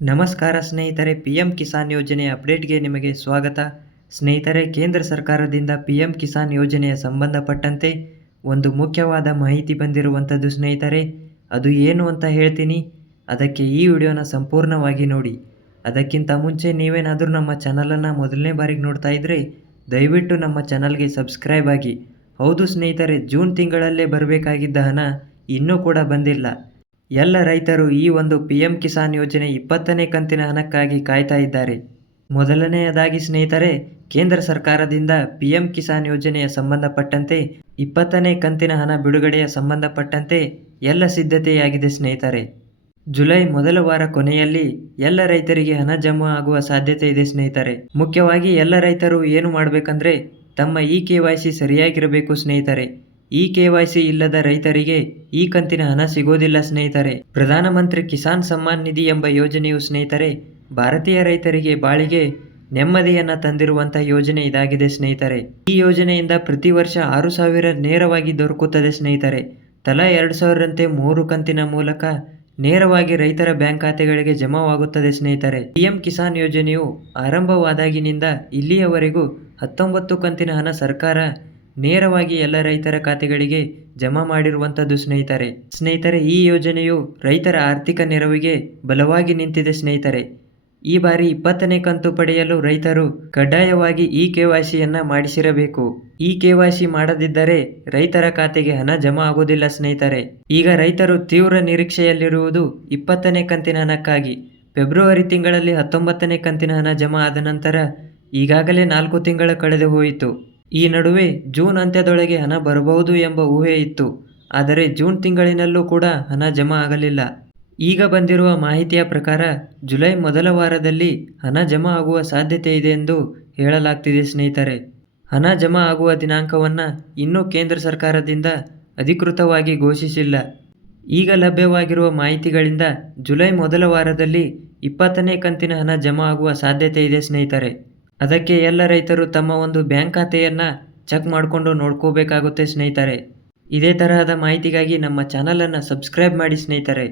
ನಮಸ್ಕಾರ ಸ್ನೇಹಿತರೆ P M Kisan ಯೋಜನೆ ಅಪ್ಡೇಟ್ಗೆ ನಿಮಗೆ ಸ್ವಾಗತ. ಸ್ನೇಹಿತರೆ, ಕೇಂದ್ರ ಸರ್ಕಾರದಿಂದ ಪಿ ಎಂ ಕಿಸಾನ್ ಯೋಜನೆಯ ಸಂಬಂಧಪಟ್ಟಂತೆ ಒಂದು ಮುಖ್ಯವಾದ ಮಾಹಿತಿ ಬಂದಿರುವಂಥದ್ದು ಸ್ನೇಹಿತರೆ, ಅದು ಏನು ಅಂತ ಹೇಳ್ತೀನಿ. ಅದಕ್ಕೆ ಈ ವಿಡಿಯೋನ ಸಂಪೂರ್ಣವಾಗಿ ನೋಡಿ. ಅದಕ್ಕಿಂತ ಮುಂಚೆ ನೀವೇನಾದರೂ ನಮ್ಮ ಚಾನಲನ್ನು ಮೊದಲನೇ ಬಾರಿಗೆ ನೋಡ್ತಾ ಇದ್ದರೆ ದಯವಿಟ್ಟು ನಮ್ಮ ಚಾನಲ್ಗೆ ಸಬ್ಸ್ಕ್ರೈಬ್ ಆಗಿ. ಹೌದು ಸ್ನೇಹಿತರೆ, ಜೂನ್ ತಿಂಗಳಲ್ಲೇ ಬರಬೇಕಾಗಿದ್ದ ಹಣ ಇನ್ನೂ ಕೂಡ ಬಂದಿಲ್ಲ. ಎಲ್ಲ ರೈತರು ಈ ಒಂದು ಪಿ ಎಂ ಕಿಸಾನ್ ಯೋಜನೆ ಇಪ್ಪತ್ತನೇ ಕಂತಿನ ಹಣಕ್ಕಾಗಿ ಕಾಯ್ತಾ ಇದ್ದಾರೆ. ಮೊದಲನೆಯದಾಗಿ ಸ್ನೇಹಿತರೆ, ಕೇಂದ್ರ ಸರ್ಕಾರದಿಂದ ಪಿ ಎಂ ಕಿಸಾನ್ ಯೋಜನೆಯ ಸಂಬಂಧಪಟ್ಟಂತೆ ಇಪ್ಪತ್ತನೇ ಕಂತಿನ ಹಣ ಬಿಡುಗಡೆಯ ಸಂಬಂಧಪಟ್ಟಂತೆ ಎಲ್ಲ ಸಿದ್ಧತೆಯಾಗಿದೆ ಸ್ನೇಹಿತರೆ. ಜುಲೈ ಮೊದಲ ವಾರ ಕೊನೆಯಲ್ಲಿ ಎಲ್ಲ ರೈತರಿಗೆ ಹಣ ಜಮಾ ಆಗುವ ಸಾಧ್ಯತೆ ಇದೆ ಸ್ನೇಹಿತರೆ. ಮುಖ್ಯವಾಗಿ ಎಲ್ಲ ರೈತರು ಏನು ಮಾಡಬೇಕಂದ್ರೆ, ತಮ್ಮ ಇ ಕೆ ವೈ ಸಿ ಸರಿಯಾಗಿರಬೇಕು ಸ್ನೇಹಿತರೆ. ವೈ ಸಿ ಇಲ್ಲದ ರೈತರಿಗೆ ಈ ಕಂತಿನ ಹಣ ಸಿಗೋದಿಲ್ಲ ಸ್ನೇಹಿತರೆ. ಪ್ರಧಾನಮಂತ್ರಿ ಕಿಸಾನ್ ಸಮ್ಮಾನ್ ನಿಧಿ ಎಂಬ ಯೋಜನೆಯು ಸ್ನೇಹಿತರೆ, ಭಾರತೀಯ ರೈತರಿಗೆ ಬಾಳಿಗೆ ನೆಮ್ಮದಿಯನ್ನು ತಂದಿರುವಂತಹ ಯೋಜನೆ ಇದಾಗಿದೆ ಸ್ನೇಹಿತರೆ. ಈ ಯೋಜನೆಯಿಂದ ಪ್ರತಿ ವರ್ಷ ಆರು ಸಾವಿರ ನೇರವಾಗಿ ದೊರಕುತ್ತದೆ ಸ್ನೇಹಿತರೆ. ತಲಾ ಎರಡು ಸಾವಿರದಂತೆ ಮೂರು ಕಂತಿನ ಮೂಲಕ ನೇರವಾಗಿ ರೈತರ ಬ್ಯಾಂಕ್ ಖಾತೆಗಳಿಗೆ ಜಮಾವಾಗುತ್ತದೆ ಸ್ನೇಹಿತರೆ. ಪಿಎಂ ಕಿಸಾನ್ ಯೋಜನೆಯು ಆರಂಭವಾದಾಗಿನಿಂದ ಇಲ್ಲಿಯವರೆಗೂ ಹತ್ತೊಂಬತ್ತು ಕಂತಿನ ಹಣ ಸರ್ಕಾರ ನೇರವಾಗಿ ಎಲ್ಲ ರೈತರ ಖಾತೆಗಳಿಗೆ ಜಮಾ ಮಾಡಿರುವಂಥದ್ದು ಸ್ನೇಹಿತರೆ. ಸ್ನೇಹಿತರೆ, ಈ ಯೋಜನೆಯು ರೈತರ ಆರ್ಥಿಕ ನೆರವಿಗೆ ಬಲವಾಗಿ ನಿಂತಿದೆ ಸ್ನೇಹಿತರೆ. ಈ ಬಾರಿ ಇಪ್ಪತ್ತನೇ ಕಂತು ಪಡೆಯಲು ರೈತರು ಕಡ್ಡಾಯವಾಗಿ ಇ ಕೆ ವೈ ಸಿಯನ್ನ ಮಾಡಿಸಿರಬೇಕು. ಇ ಕೆ ವೈ ಸಿ ಮಾಡದಿದ್ದರೆ ರೈತರ ಖಾತೆಗೆ ಹಣ ಜಮಾ ಆಗುವುದಿಲ್ಲ ಸ್ನೇಹಿತರೆ. ಈಗ ರೈತರು ತೀವ್ರ ನಿರೀಕ್ಷೆಯಲ್ಲಿರುವುದು ಇಪ್ಪತ್ತನೇ ಕಂತಿನ ಹಣಕ್ಕಾಗಿ. ಫೆಬ್ರವರಿ ತಿಂಗಳಲ್ಲಿ ಹತ್ತೊಂಬತ್ತನೇ ಕಂತಿನ ಹಣ ಜಮಾ ಆದ ನಂತರ ಈಗಾಗಲೇ ನಾಲ್ಕು ತಿಂಗಳ ಕಳೆದು ಹೋಯಿತು ಈ ನಡುವೆ ಜೂನ್ ಅಂತ್ಯದೊಳಗೆ ಹಣ ಬರಬಹುದು ಎಂಬ ಊಹೆ ಇತ್ತು. ಆದರೆ ಜೂನ್ ತಿಂಗಳಿನಲ್ಲೂ ಕೂಡ ಹಣ ಜಮಾ ಆಗಲಿಲ್ಲ. ಈಗ ಬಂದಿರುವ ಮಾಹಿತಿಯ ಪ್ರಕಾರ ಜುಲೈ ಮೊದಲ ವಾರದಲ್ಲಿ ಹಣ ಜಮಾ ಆಗುವ ಸಾಧ್ಯತೆ ಇದೆ ಎಂದು ಹೇಳಲಾಗ್ತಿದೆ ಸ್ನೇಹಿತರೆ. ಹಣ ಜಮಾ ಆಗುವ ದಿನಾಂಕವನ್ನು ಇನ್ನೂ ಕೇಂದ್ರ ಸರ್ಕಾರದಿಂದ ಅಧಿಕೃತವಾಗಿ ಘೋಷಿಸಿಲ್ಲ. ಈಗ ಲಭ್ಯವಾಗಿರುವ ಮಾಹಿತಿಗಳಿಂದ ಜುಲೈ ಮೊದಲ ವಾರದಲ್ಲಿ ಇಪ್ಪತ್ತನೇ ಕಂತಿನ ಹಣ ಜಮಾ ಆಗುವ ಸಾಧ್ಯತೆ ಇದೆ ಸ್ನೇಹಿತರೆ. ಅದಕ್ಕೆ ಎಲ್ಲ ರೈತರು ತಮ್ಮ ಒಂದು ಬ್ಯಾಂಕ್ ಖಾತೆಯನ್ನು ಚೆಕ್ ಮಾಡಿಕೊಂಡು ನೋಡ್ಕೋಬೇಕಾಗುತ್ತೆ ಸ್ನೇಹಿತರೆ. ಇದೇ ತರಹದ ಮಾಹಿತಿಗಾಗಿ ನಮ್ಮ ಚಾನಲನ್ನು ಸಬ್ಸ್ಕ್ರೈಬ್ ಮಾಡಿ ಸ್ನೇಹಿತರೆ.